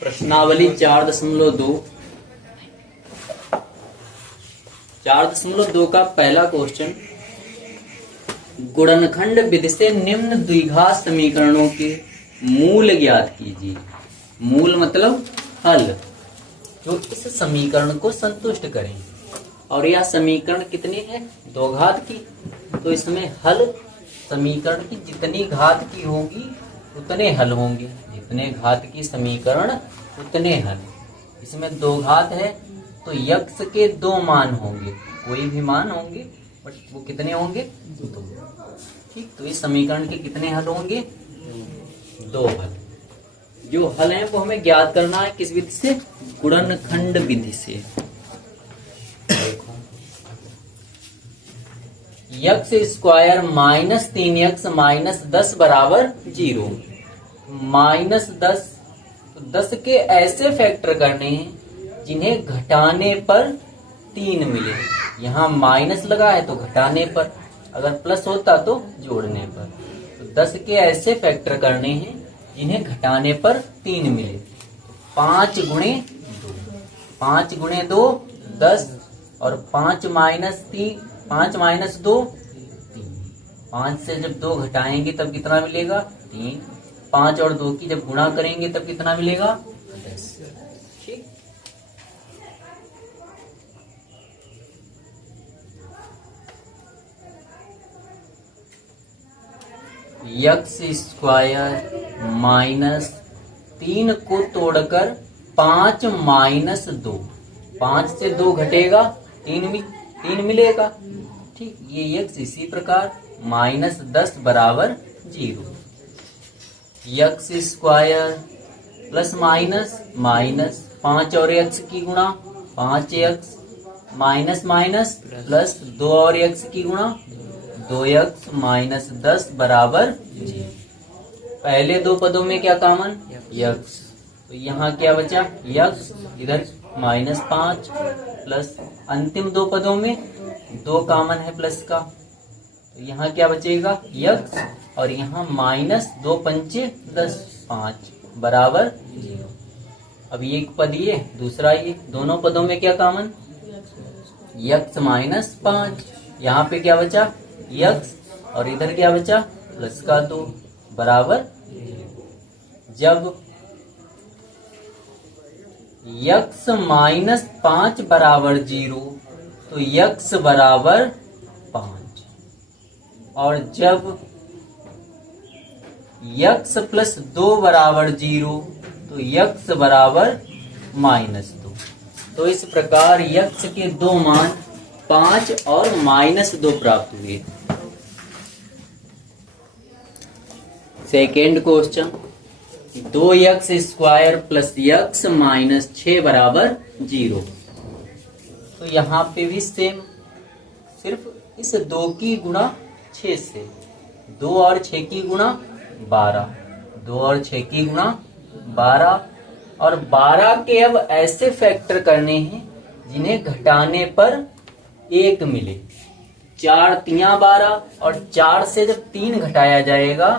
प्रश्नावली 4.2 4.2 का पहला क्वेश्चन, गुणनखंड विधि से निम्न द्विघात समीकरणों के मूल ज्ञात कीजिए। मूल मतलब हल, जो इस समीकरण को संतुष्ट करें। और यह समीकरण कितनी है? 2 घात की। तो इसमें हल समीकरण की जितनी घात की होगी उतने हल होंगे, जितने घात की समीकरण उतने हल। इसमें 2 घात है तो यक्स के 2 मान होंगे, कोई भी मान होंगे, बट वो कितने होंगे? 2। ठीक, तो इस समीकरण के कितने हल होंगे? 2 हल। जो हल है वो हमें ज्ञात करना है किस विधि से? गुणनखंड विधि से। X square minus 3x minus 10 बराबर 0। माइनस 10 के ऐसे फैक्टर करने हैं जिन्हें घटाने पर 3 मिले। यहाँ माइनस लगा है तो घटाने पर, अगर प्लस होता तो जोड़ने पर। तो 10 के ऐसे फैक्टर करने हैं जिन्हें घटाने पर 3 मिले। 5 गुणे 2, 5 गुणे 2 10, और 5 माइनस 2 3। 5 से जब 2 घटाएंगे तब कितना मिलेगा? 3। 5 और 2 की जब गुणा करेंगे तब कितना मिलेगा? 10। ठीक, यक्स स्क्वायर माइनस 3 को तोड़कर 5 माइनस 2, 5 से 2 घटेगा 3 मिलेगा। ठीक, ये यक्स इसी प्रकार माइनस 10 बराबर 0। यक्स स्क्वायर प्लस माइनस 5 और एक्स की गुणा 5x माइनस प्लस 2 और एक्स की गुणा 2x माइनस 10 बराबर 0। पहले 2 पदों में क्या कॉमन? यक्स। तो यहाँ क्या बचा? यक्स, इधर माइनस 5 प्लस अंतिम 2 पदों में 2 कॉमन है प्लस का, तो यहाँ क्या बचेगा? यक्स, और यहाँ माइनस 2 पंचे 10 5 बराबर 0। अब ये एक पद ये, दूसरा ये, दोनों पदों में क्या कॉमन? X minus 5। यहाँ पे क्या बचा? यक्स, और इधर क्या बचा? प्लस का 2 बराबर 0। जब यक्स माइनस 5 बराबर 0 तो यक्स बराबर 5, और जब यक्स प्लस 2 बराबर 0 तो यक्स बराबर माइनस 2। तो इस प्रकार यक्स के 2 मान 5 और माइनस 2 प्राप्त हुए। Second question, 2x square plus x minus 6 बराबर 0। तो यहाँ पे भी सेम, सिर्फ इस 2 की गुणा 6 से, 2 और 6 की गुणा 12, 2 और 6 की गुणा 12, और 12 के अब ऐसे फैक्टर करने हैं जिन्हें घटाने पर 1 मिले। 4 तियां 12, और 4 से जब 3 घटाया जाएगा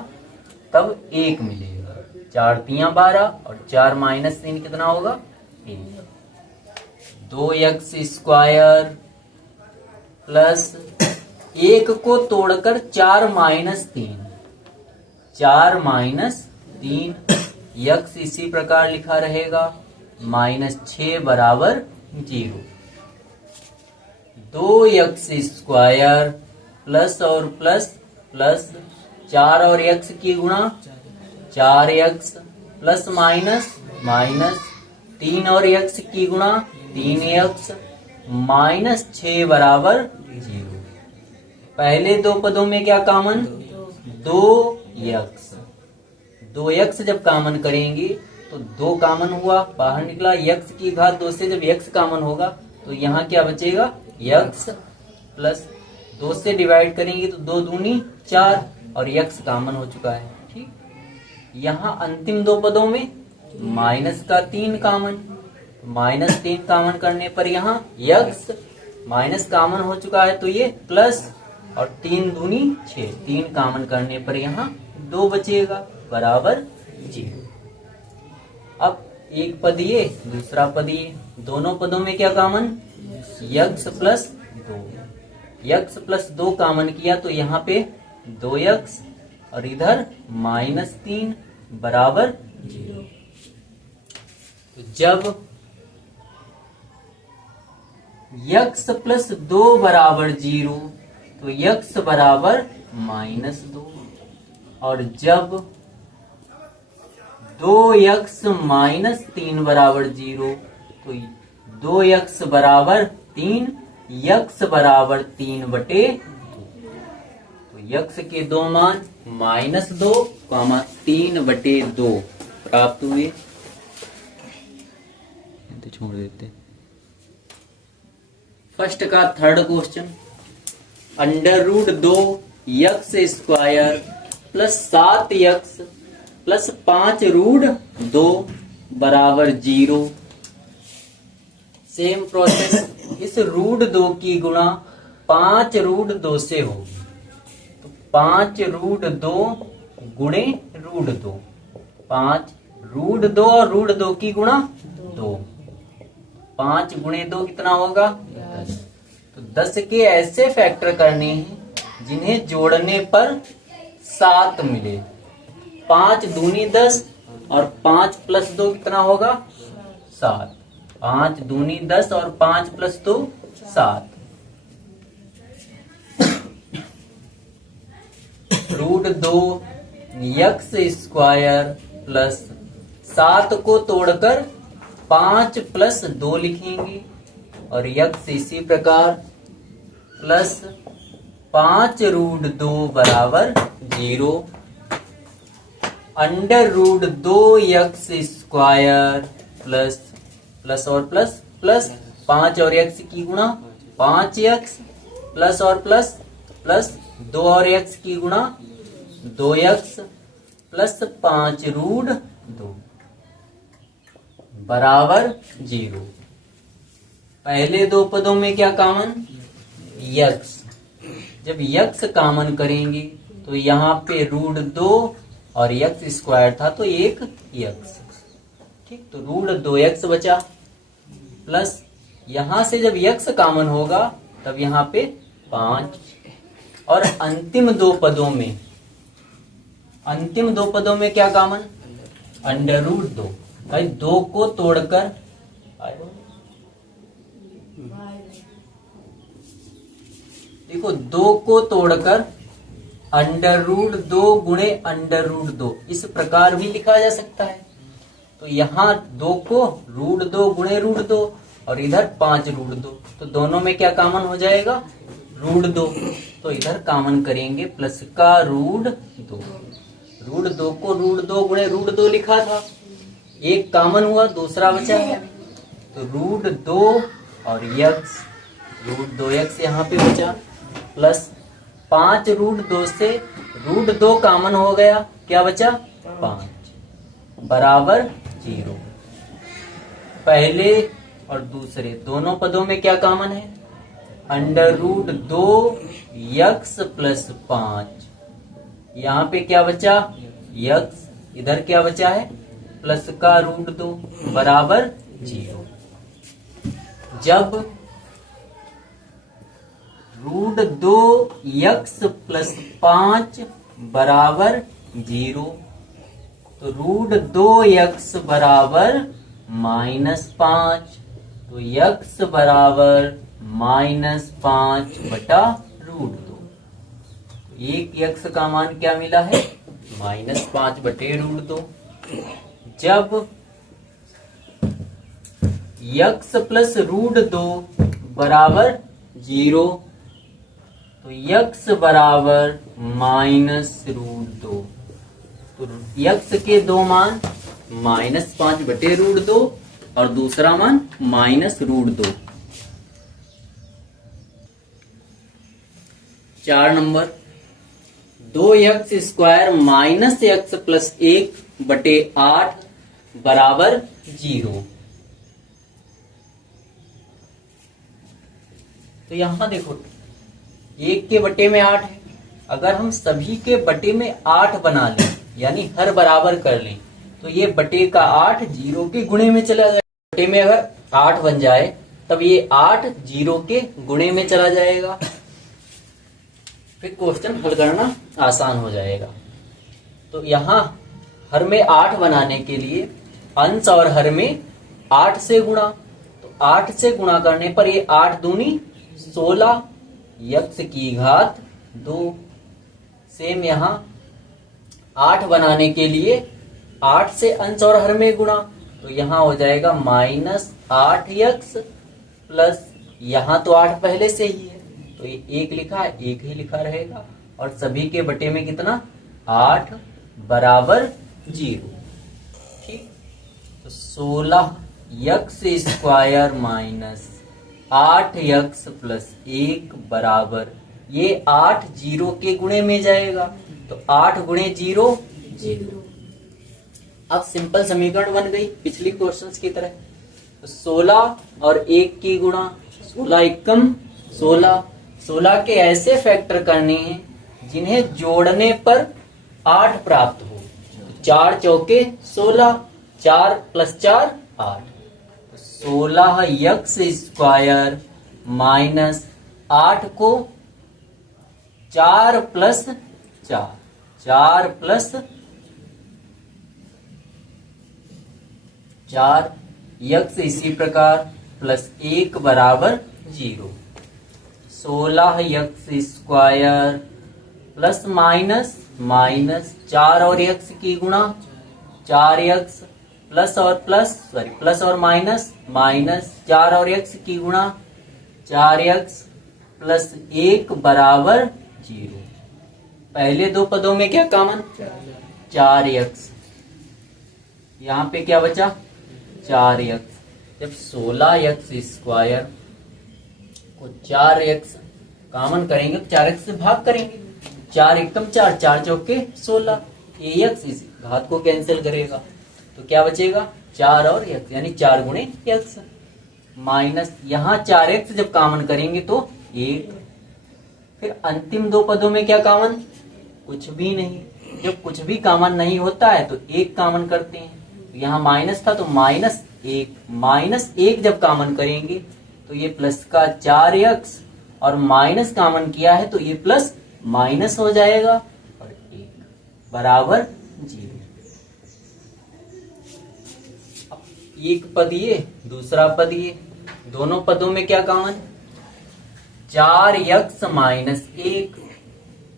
तब 1 मिलेगा। 4 तियां 12, और 4 माइनस 3 कितना होगा? 1। 2x स्क्वायर प्लस 1 को तोड़कर 4 माइनस 3, 4 माइनस 3, यक्स इसी प्रकार लिखा रहेगा माइनस 6 बराबर 0। 2x स्क्वायर प्लस और प्लस 4 और x की गुणा 4x प्लस माइनस 3 और x की गुणा 3x माइनस 6 बराबर 0। पहले 2 पदों में क्या कॉमन? 2x। 2x जब कॉमन करेंगे तो 2 कॉमन हुआ, बाहर निकला। x की घात 2 से जब x कॉमन होगा तो यहाँ क्या बचेगा? x प्लस 2 से डिवाइड करेंगे तो 2 दूनी 4, और x कॉमन हो चुका है। ठीक, यहाँ अंतिम 2 पदों में माइनस का 3 कॉमन, माइनस 3 कॉमन करने पर यहाँ x माइनस कॉमन हो चुका है तो ये प्लस, और 3 दूनी 6, 3 कॉमन करने पर यहाँ 2 बचेगा बराबर 0। अब एक पद ये, दूसरा पद ये, दोनों पदों में क्या common, x plus 2, x plus 2 common किया तो यहाँ पे 2x और इधर -3 बराबर 0। तो जब x प्लस 2 बराबर 0 तो x बराबर -2, और जब 2x माइनस 3 बराबर 0 तो 2x बराबर 3, x बराबर 3/2। तो x के दो मान -2, 3/2 प्राप्त हुए। तो छोड़ देते। फर्स्ट का third question, √2x² plus 7x plus 5√2 बराबर 0। सेम प्रोसेस, इस √2 की गुणा 5√2 से होगी। तो 5√2 गुणे √2, 5√2 और √2 की गुणा 2, 5 गुणे 2 कितना होगा 10। तो 10 के ऐसे फैक्टर करने हैं जिन्हें जोड़ने पर 7 मिले। 5 दूनी 10 और 5 प्लस 2 कितना होगा 7। 5 दूनी 10 और 5 प्लस 2 7। √2x² प्लस 7 को तोड़कर 5 प्लस 2 लिखेंगे, और x इसी प्रकार प्लस 5√2 बराबर 0। √2x² प्लस और प्लस 5 और x की गुणा 5x प्लस और प्लस 2 और x की गुणा 2x प्लस 5√2 बराबर 0। पहले दो पदों में क्या कॉमन, x। जब x कॉमन करेंगे तो यहाँ पे √2 और x² था तो एक x, ठीक। तो √2x बचा, प्लस यहां से जब x कॉमन होगा तब यहाँ पे 5, और अंतिम दो पदों में क्या कॉमन, √2। भाई 2 को तोड़कर देखो 2 को तोड़कर √2 गुणे √2 इस प्रकार भी लिखा जा सकता है। तो यहाँ 2 को √2 गुणे √2 और इधर 5√2, तो दोनों में क्या कॉमन हो जाएगा √2। तो इधर कॉमन करेंगे प्लस का √2, √2 को √2 गुणे √2 लिखा था, एक कॉमन हुआ दूसरा बचा है। तो √2 और √2x यहाँ पे बचा, प्लस 5√2 से √2 कॉमन हो गया, क्या बचा 5 बराबर 0। पहले और दूसरे दोनों पदों में क्या कॉमन है, √2x प्लस 5। यहाँ पे क्या बचा x, इधर क्या बचा है प्लस का √2 बराबर 0। जब √2x प्लस 5 बराबर 0 तो √2x बराबर -5, तो x बराबर -5/√2। तो एक x का मान क्या मिला है -5/√2। जब x प्लस √2 बराबर 0 तो x बराबर -√2। तो x के दो मान -5/√2 और दूसरा मान -√2। 4 number, 2x² minus x plus 1/8 बराबर 0। तो यहां देखो 1 के बटे में 8 है, अगर हम सभी के बटे में 8 बना लें यानी हर बराबर कर लें तो ये बटे का 8 जीरो के गुणे में चला जाएगा। बटे में अगर 8 बन जाए तब ये 8 जीरो के गुणे में चला जाएगा, फिर क्वेश्चन हल करना आसान हो जाएगा। तो यहाँ हर में 8 बनाने के लिए अंश और हर में 8 से गुणा, तो 8 से गुणा करने पर ये 8 दूनी 16 यक्स की घात 2। सेम यहाँ 8 बनाने के लिए 8 से अंश और हर में गुणा, तो यहाँ हो जाएगा -8 यक्स प्लस, यहाँ तो 8 पहले से ही है तो ये 1 लिखा है, 1 ही लिखा रहेगा। और सभी के बटे में कितना 8 बराबर 0। ठीक, तो 16 x square minus 8 x plus 1 बराबर, ये 8 जीरो के गुणे में जाएगा, तो 8 गुणे 0 0। अब सिंपल समीकरण बन गई पिछली क्वेश्चंस की तरह। तो 16 और 1 की गुणा, 16 एकम 16, 16 के ऐसे फैक्टर करने हैं जिन्हें जोड़ने पर 8 प्राप्त हो। 4 चौके 16, 4 प्लस 4 8, 16 यक्स स्क्वायर माइनस 8 को 4 प्लस 4, 4 प्लस 4 यक्स इसी प्रकार प्लस 1 बराबर 0। 16 x square plus minus minus 4 और यक्स की गुणा, 4 यक्स प्लस और माइनस माइनस 4 और यक्स की गुणा, 4 यक्स प्लस 1 बराबर 0। पहले दो पदों में क्या कॉमन 4 यक्स, यहाँ पे क्या बचा 4 यक्स। जब 16 यक्स स्क्वायर को 4 यक्स कॉमन करेंगे तो 4 यक्स से भाग करेंगे, 4 एकम 4, 4 चौके 16, ये यक्स इस घात को कैंसिल करेगा तो क्या बचेगा 4 और यक्स, यानी 4 गुणे यक्स माइनस, यहाँ 4 यक्स जब कॉमन करेंगे तो 1। फिर अंतिम दो पदों में क्या कॉमन कुछ भी नहीं, जब कुछ भी कॉमन नहीं होता है तो 1 कॉमन करते हैं, यहाँ माइनस था तो -1 जब कॉमन करेंगे तो ये प्लस का 4 यक्स और माइनस कॉमन किया है तो ये प्लस माइनस हो जाएगा और 1 बराबर 0। अब एक पद ये दूसरा पद ये, दोनों पदों में क्या कॉमन 4 यक्स माइनस 1,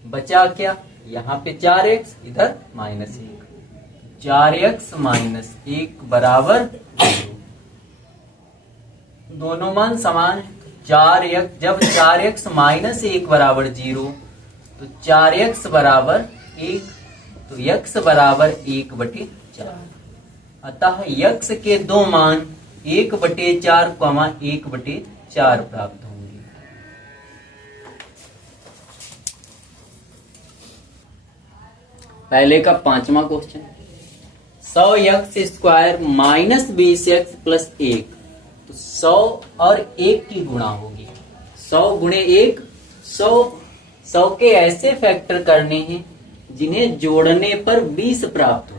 बचा क्या यहाँ पे 4 एक्स इधर -1, 4 यक्स माइनस 1 बराबर 0। दोनों मान समान है। 4 यक्स, जब 4 यक्स माइनस 1 बराबर 0 तो 4 यक्स बराबर 1, तो यक्स बराबर 1/4। अतः यक्स के दो मान 1/4, 1/4 प्राप्त होंगे। पहले का 5वां question, 100 x square minus 20 x plus 1, तो 100 और 1 की गुणा होगी, 100 गुणे 1 100 के ऐसे फैक्टर करने हैं जिन्हें जोड़ने पर 20 प्राप्त हो,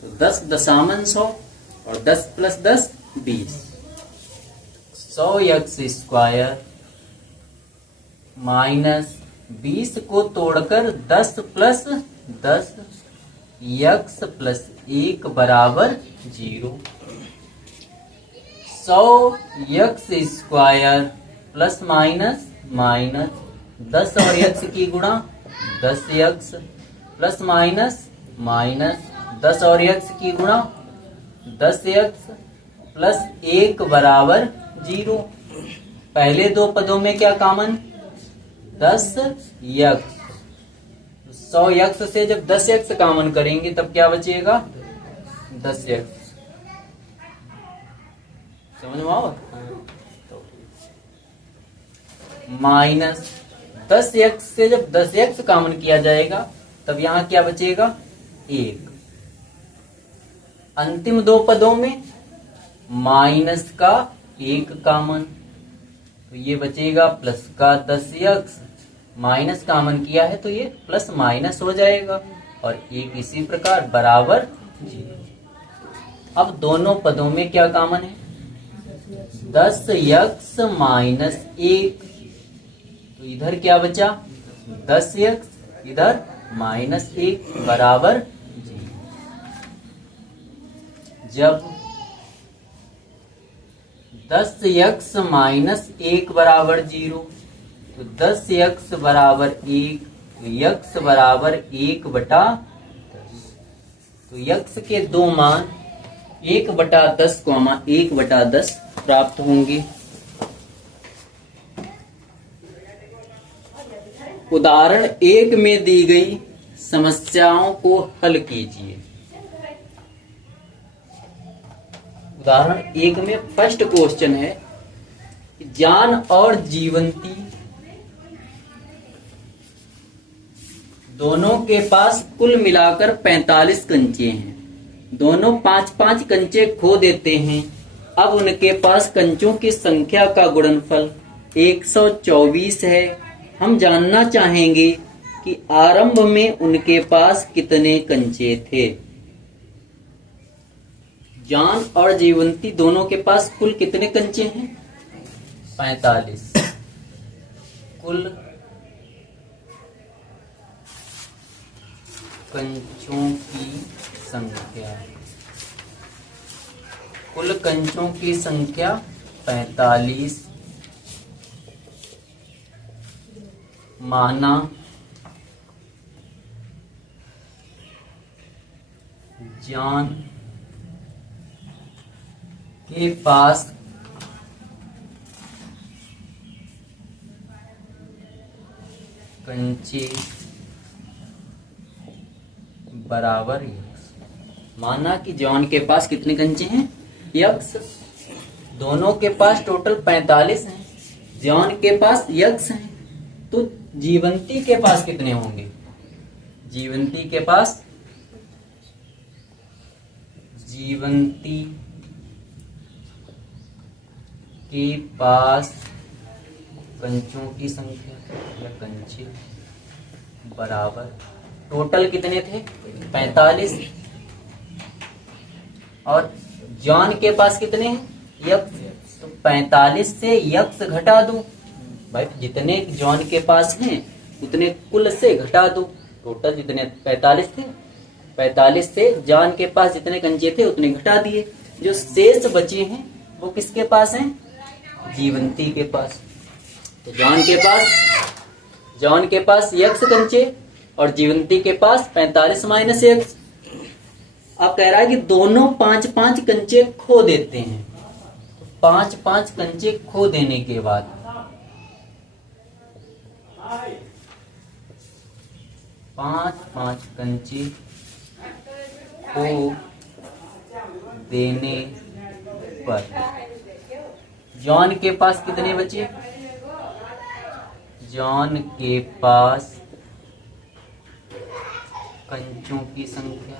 तो 10 दशामन 100 और 10 प्लस 10 20। 100 यक्स स्क्वायर माइनस 20 को तोड़कर 10 प्लस 10 यक्स प्लस 1 बराबर 0। 100 यक्स स्क्वायर प्लस माइनस 10 और यक्स की गुणा, 10 यक्स प्लस माइनस 10 और यक्स की गुणा, 10 यक्स प्लस 1 बराबर 0। पहले दो पदों में क्या कॉमन 10 यक्स, 100 यक्स से जब 10 यक्स कॉमन करेंगे तब क्या बचेगा 10 यक्स, समझ में आओ। तो माइनस 10 यक्स से जब 10 यक्स कॉमन किया जाएगा तब यहाँ क्या बचेगा 1। अंतिम दो पदों में माइनस का 1 कॉमन, तो ये बचेगा प्लस का 10 यक्स, माइनस कॉमन किया है तो ये प्लस माइनस हो जाएगा और 1 इसी प्रकार बराबर 0। अब दोनों पदों में क्या कॉमन है? 10x minus 1। तो इधर क्या बचा? 10x, इधर -1 बराबर 0। जब 10x माइनस 1 बराबर 0, तो 10x बराबर 1, तो x बराबर 1/10। तो x के दो मान 1/10, 1/10 प्राप्त होंगे। उदाहरण 1 में दी गई समस्याओं को हल कीजिए। उदाहरण 1 में फर्स्ट क्वेश्चन है, जान और जीवंती दोनों के पास कुल मिलाकर 45 कंचे हैं। दोनों 5-5 कंचे खो देते हैं। अब उनके पास कंचों की संख्या का गुणनफल 124 है। हम जानना चाहेंगे कि आरंभ में उनके पास कितने कंचे थे। जान और जीवंती दोनों के पास कुल कितने कंचे हैं? 45। कुल कंचों की संख्या, कुल कंचों की संख्या 45 माना जान के पास कंचे बराबर x। माना कि जॉन के पास कितने कंचे हैं? x। दोनों के पास टोटल 45 हैं। जॉन के पास x हैं, तो जीवंती के पास कितने होंगे? जीवंती के पास कंचों की संख्या या कंचे बराबर टोटल कितने थे? 45। और जॉन के पास कितने हैं? x। तो 45 से x घटा दो भाई, जितने जॉन के पास हैं उतने कुल से घटा दो। टोटल जितने 45 थे, 45 से जॉन के पास जितने कंचे थे उतने घटा दिए। जो शेष बचे हैं वो किसके पास हैं? जीवंती के पास। तो जॉन के पास x कंचे और जीवंती के पास 45 माइनस x। अब कह रहा है कि दोनों 5-5 कंचे खो देते हैं। तो 5-5 कंचे खो देने के बाद 5-5 कंचे खो देने पर जॉन के पास कितने बचे? जॉन के पास कंचों की संख्या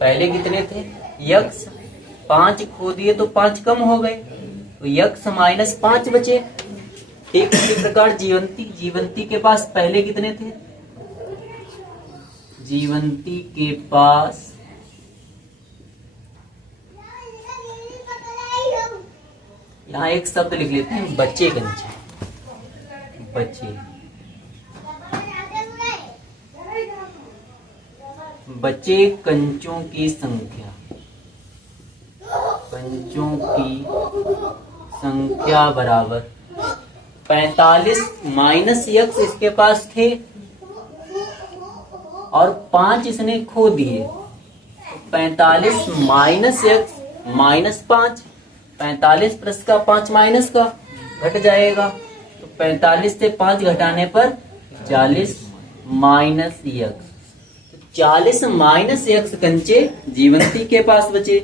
पहले कितने थे? x। 5 खो दिए तो 5 कम हो गए, तो x माइनस 5 बचे। ठीक इसी प्रकार जीवंती के पास पहले कितने थे? जीवंती के पास यहाँ एक शब्द लिख लेते हैं, बचे कंचे। बचे कंचों की संख्या, बराबर 45 माइनस x इसके पास थे और 5 इसने खो दिए। 45 माइनस x माइनस 5, 45 प्लस का 5 माइनस का घट जाएगा। तो 45 से 5 घटाने पर 40 माइनस x। 40 माइनस x कंचे जीवंती के पास बचे।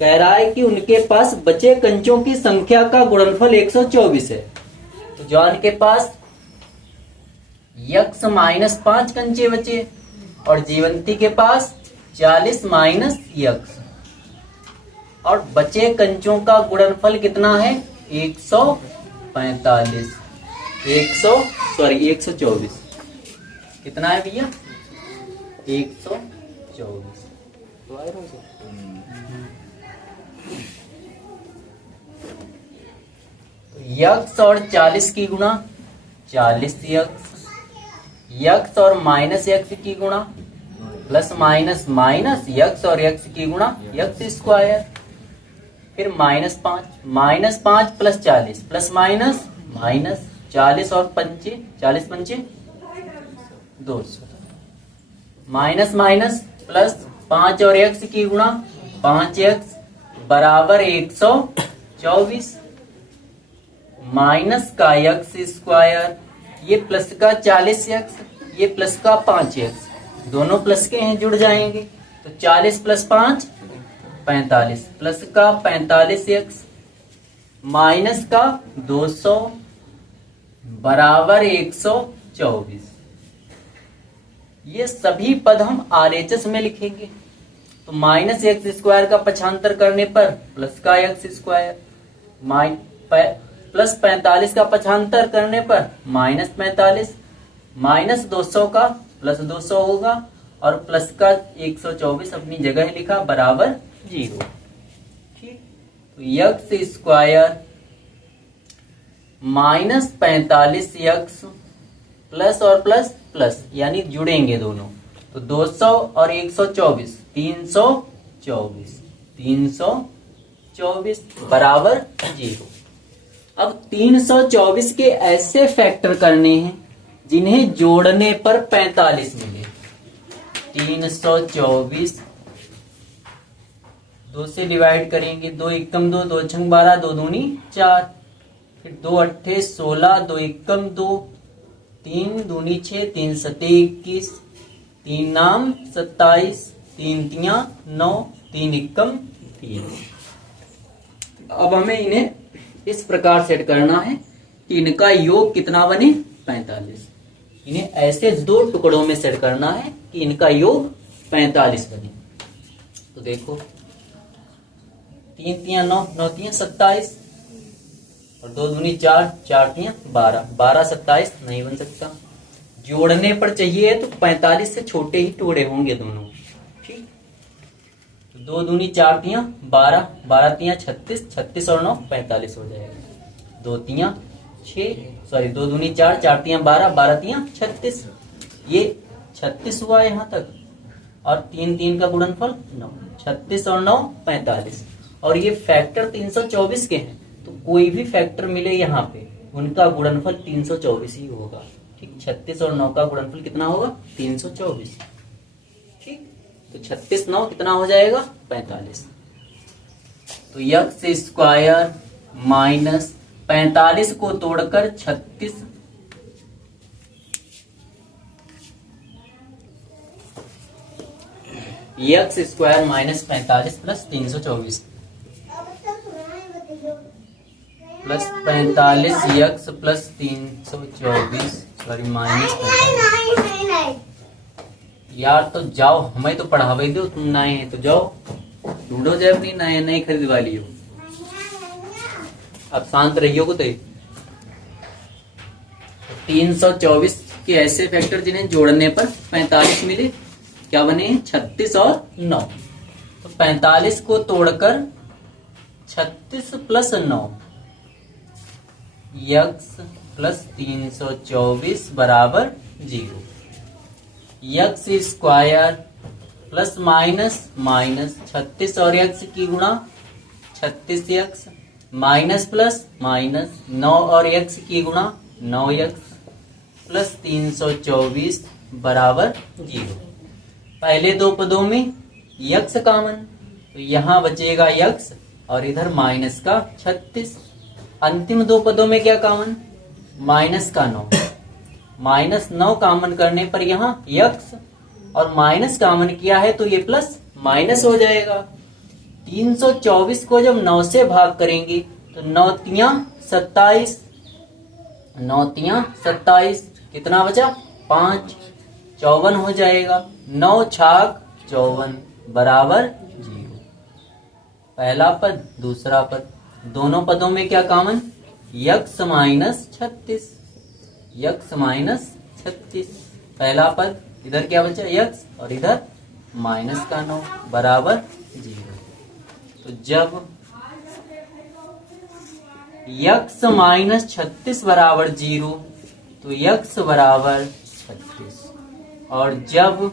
कह रहा है कि उनके पास बचे कंचों की संख्या का गुणनफल 124 है। तो जॉन के पास x माइनस 5 कंचे बचे और जीवंती के पास 40 माइनस x, और बचे कंचों का गुणनफल कितना है? 124। कितना है भैया? 124। तो आए रहो यक्स और 40 की गुणा 40 यक्स, यक्स और माइनस यक्स की गुणा प्लस माइनस माइनस यक्स और यक्स की गुणा यक्स स्क्वायर, फिर -5 प्लस 40 प्लस माइनस माइनस 40 और 40 पंचे 200, माइनस माइनस प्लस 5 और x की गुणा 5x बराबर 124, माइनस का x स्क्वायर, ये प्लस का 40x, ये प्लस का 5x, दोनों प्लस के हैं जुड़ जाएंगे, तो 40 प्लस 5 45, प्लस का 45x माइनस का 200 बराबर 124। ये सभी पद हम RHS में लिखेंगे। तो माइनस एक्स स्क्वायर का पक्षांतर करने पर प्लस का एक्स स्क्वायर, प्लस 45 का पक्षांतर करने पर -45, माइनस 200 का प्लस 200 होगा और प्लस का 124 अपनी जगह लिखा बराबर 0। ठीक, तो एक्स स्क्वायर -45x प्लस और प्लस प्लस यानी जुड़ेंगे दोनों, तो 200 और 124 324 बराबर 0। अब 324 के ऐसे फैक्टर करने हैं जिन्हें जोड़ने पर 45 मिले। 324 2 से डिवाइड करेंगे, 2 एकम 2, 2 छंग 12, 2 दूनी 4, फिर 2 अट्ठे 16, 2 एकम 2, 3 दूनी 6, 3 सते 21, 3 नाम 27, 3 तियां 9, 3 एकम 3। अब हमें इन्हें इस प्रकार सेट करना है कि इनका योग कितना बने 45। इन्हें ऐसे दो टुकड़ों में सेट करना है कि इनका योग 45 बने। तो देखो 3 तियां 9, 9 तियां 27 और 2 दूनी 4, 4 तियां 12, 12 27 नहीं बन सकता। जोड़ने पर चाहिए तो 45 से छोटे ही टुकड़े होंगे दोनों। ठीक, तो 2 दूनी 4 तियां 12, 12 तियां 36, 36 और 9 45 हो जाएगा। 2 तियां 6, सॉरी 2 दूनी 4, 4 तियां 12, 12 तियां 36, ये 36 हुआ यहाँ तक और 3 3 का गुणनफल 9, 36 और 9 45 और ये फैक्टर 324 के हैं, तो कोई भी फैक्टर मिले यहाँ पे उनका गुणनफल 324 ही होगा। ठीक, 36 और 9 का गुणनफल कितना होगा 324। ठीक, तो 36 9 कितना हो जाएगा 45। तो यक्स स्क्वायर माइनस 45 को तोड़कर 36, x square minus 45 plus 324 plus 45 x plus 324 sorry minus 45। यार तो जाओ, हमें तो पढ़ावे दो, तुम नए हैं तो जाओ ढूंढो जाए अपनी नई खरीदवा लियो। अब शांत रहियो को। 324 के ऐसे फैक्टर जिन्हें जोड़ने पर 45 मिले, क्या बने 36 और 9। तो 45 को तोड़कर 36 प्लस 9 यक्स प्लस 324 बराबर 0। X square plus minus minus 36 और यक्स की गुणा 36 यक्स माइनस प्लस माइनस 9 और यक्स की गुणा 9 यक्स प्लस 324 बराबर 0। पहले दो पदों में यक्स कॉमन, तो यहाँ बचेगा यक्स और इधर माइनस का 36। अंतिम दो पदों में क्या कॉमन, माइनस का 9, माइनस 9 कॉमन करने पर यहाँ यक्स और माइनस कॉमन किया है तो ये प्लस माइनस हो जाएगा। 324 को जब 9 से भाग करेंगे तो 9 तियां 27, 9 तियां 27, कितना बचा 5, 54 हो जाएगा। 9 छाक 54 बराबर 0। पहला पद दूसरा पद, दोनों पदों में क्या common, x minus 36, x minus 36। पहला पद इधर क्या बचा x और इधर माइनस का 9 बराबर 0। तो जब x माइनस 36 बराबर 0 तो x बराबर 36, और जब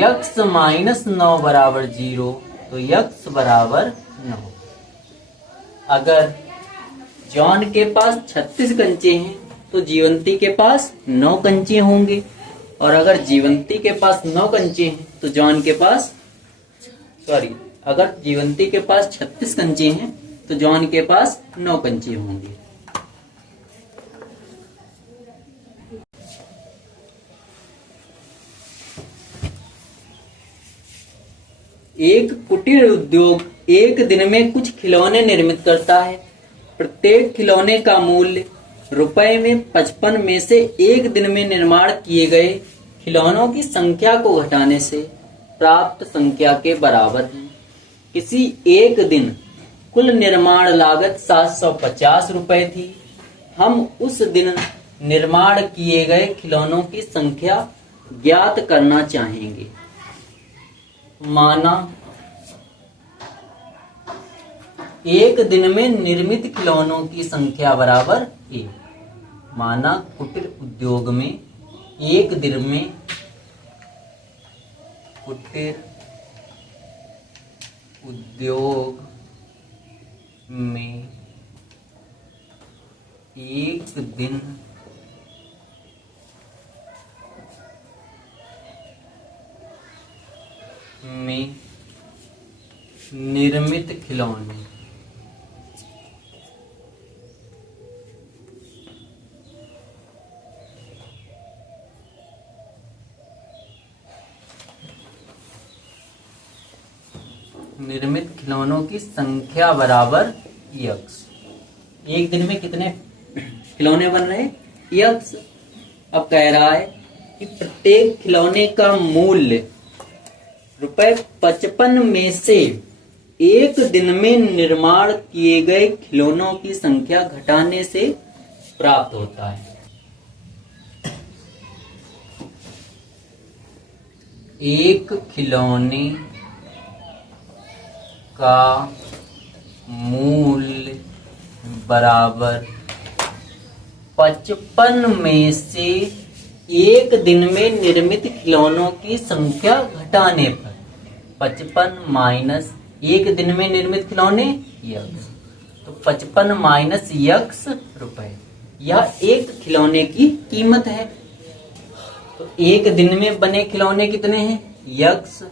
x माइनस 9 बराबर 0 तो x बराबर 9। अगर जॉन के पास 36 कंचे हैं तो जीवंती के पास 9 कंचे होंगे, और अगर जीवंती के पास 9 कंचे हैं तो जॉन के पास अगर जीवंती के पास 36 कंचे हैं तो जॉन के पास 9 कंचे होंगे। एक कुटीर उद्योग एक दिन में कुछ खिलौने निर्मित करता है। प्रत्येक खिलौने का मूल्य रुपए में 55 में से एक दिन में निर्माण किए गए खिलौनों की संख्या को घटाने से प्राप्त संख्या के बराबर है। किसी एक दिन कुल निर्माण लागत 750 रुपए थी। हम उस दिन निर्माण किए गए खिलौनों की संख्या ज्ञात करना चाहेंगे। माना एक दिन में निर्मित खिलौनों की संख्या बराबर 1। माना कुटीर उद्योग में एक दिन में कुटीर उद्योग में एक दिन में निर्मित खिलौने खिलौनों की संख्या बराबर x। एक दिन में कितने खिलौने बन रहे हैं x। अब कह रहा है कि प्रत्येक खिलौने का मूल्य रुपए 55 में से एक दिन में निर्माण किए गए खिलौनों की संख्या घटाने से प्राप्त होता है। एक खिलौने का मूल्य बराबर 55 में से एक दिन में निर्मित खिलौनों की संख्या घटाने पर 55 माइनस एक दिन में निर्मित खिलौने x, तो 55 माइनस x रुपए, यह एक खिलौने की कीमत है। तो एक दिन में बने खिलौने कितने हैं x,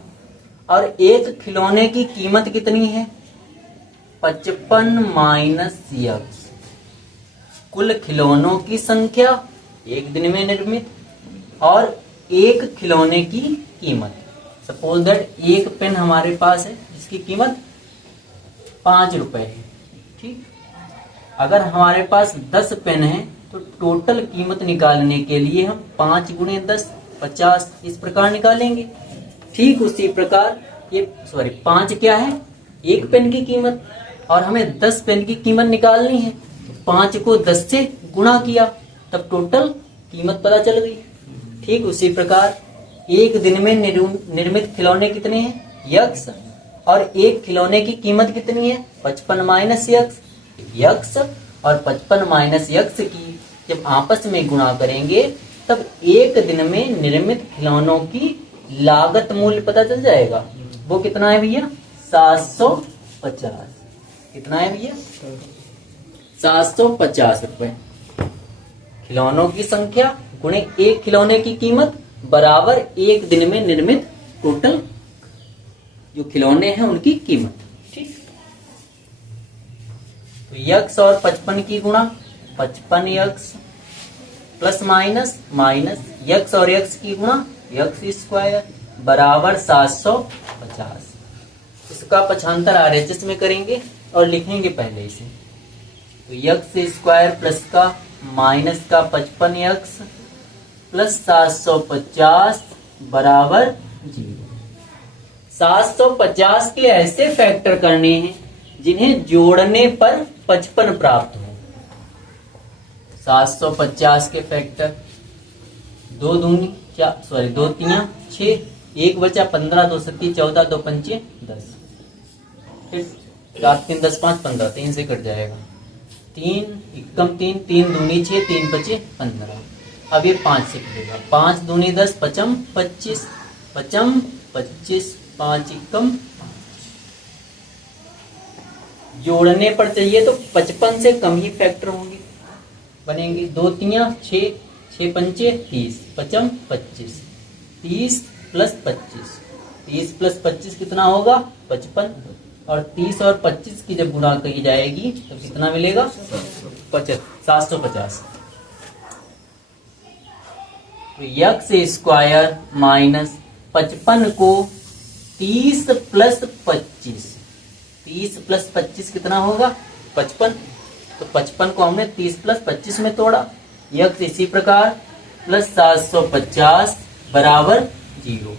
और एक खिलौने की कीमत कितनी है 55 माइनस x। कुल खिलौनों की संख्या एक दिन में निर्मित और एक खिलौने की कीमत। सपोज दैट एक पेन हमारे पास है जिसकी कीमत 5 रुपए है, ठीक। अगर हमारे पास 10 पेन है तो टोटल कीमत निकालने के लिए हम 5 गुणे 10 50 इस प्रकार निकालेंगे। ठीक उसी प्रकार ये 5 क्या है एक पेन की कीमत, और हमें 10 पेन की कीमत निकालनी है। 5 को 10 से गुणा किया तब टोटल कीमत पता चल गई। ठीक उसी प्रकार एक दिन में निर्मित खिलौने कितने हैं x, और एक खिलौने की कीमत कितनी है 55 माइनस x और 55 माइनस x की जब आपस में गुणा करेंगे तब एक दिन में निर्मित खिलौनों की लागत मूल्य पता चल जाएगा। वो कितना है भैया 750। कितना है भैया 750 रुपए। खिलौनों की संख्या गुणे एक खिलौने की कीमत बराबर एक दिन में निर्मित टोटल जो खिलौने हैं उनकी कीमत। ठीक, तो x और 55 की गुणा 55x plus minus minus x और x की गुणा x स्क्वायर बराबर 750। इसका पक्षांतर RHS में करेंगे और लिखेंगे पहले इसे। तो x स्क्वायर प्लस का माइनस का 55x प्लस 750 बराबर 0। 750 के ऐसे फैक्टर करने हैं जिन्हें जोड़ने पर 55 प्राप्त हो। 750 के फैक्टर दो दूनी दो तिया 6, 1 बचा 15, 2 सत्ती 14, 2 पंचे 10, फिर 7 3 10 5 15, 3 से कट जाएगा, 3 एकम 3, 3 दूनी 6, 3 बचे 15। अब ये 5 से कटेगा, 5 दूनी 10, पचम 25, पचम 25, 5 एकम, जोड़ने पर चाहिए तो 55 से कम ही फैक्टर होंगे बनेंगे। 2 तिया 6, 6 पंचे 30, पचम 25, 30 प्लस 25, 30 प्लस 25 कितना होगा 55, और 30 और 25 की जब गुणा की जाएगी तो कितना मिलेगा 750। तो यक्स स्क्वायर माइनस 55 को 30 प्लस 25, 30 प्लस 25 कितना होगा 55, तो 55 को हमने 30 प्लस 25 में तोड़ा। यक्स इसी प्रकार प्लस 750 बराबर 0।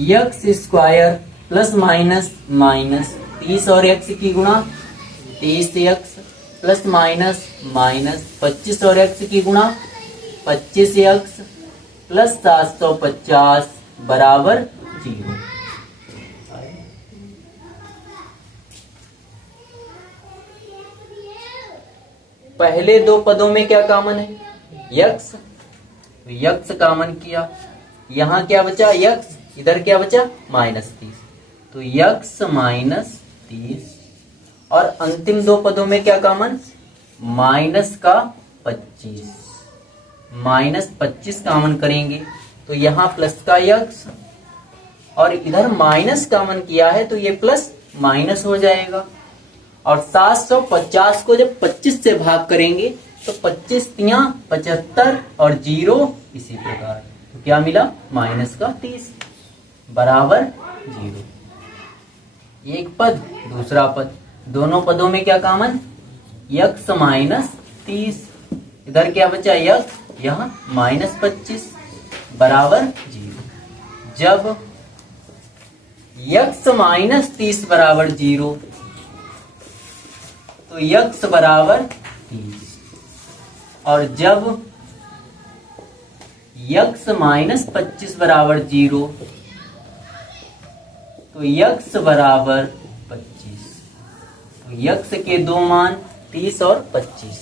X square plus minus minus 30 और एक्स की गुणा, 30 एक्स प्लस माइनस माइनस 25 और एक्स की गुणा, 25 एक्स प्लस 750 बराबर 0। पहले दो पदों में क्या कॉमन है यक्स, तो यक्स कॉमन किया, यहां क्या बचा यक्स, इधर क्या बचा -30, तो यक्स -30, और अंतिम दो पदों में क्या कॉमन माइनस का 25, -25 कॉमन करेंगे तो यहाँ प्लस का यक्स, और इधर माइनस कॉमन किया है तो ये प्लस माइनस हो जाएगा, और 750 को जब 25 से भाग करेंगे तो 25 तिया 75 और 0 इसी प्रकार, तो क्या मिला -30 बराबर 0। एक पद दूसरा पद, दोनों पदों में क्या कॉमन यक्स -30, इधर क्या बचा यक्स, यहाँ -25 बराबर 0। जब यक्स -30 बराबर 0 तो यक्स बराबर 30, और जब यक्स -25 बराबर 0 तो यक्स बराबर 25, तो यक्स के दो मान 30 और 25।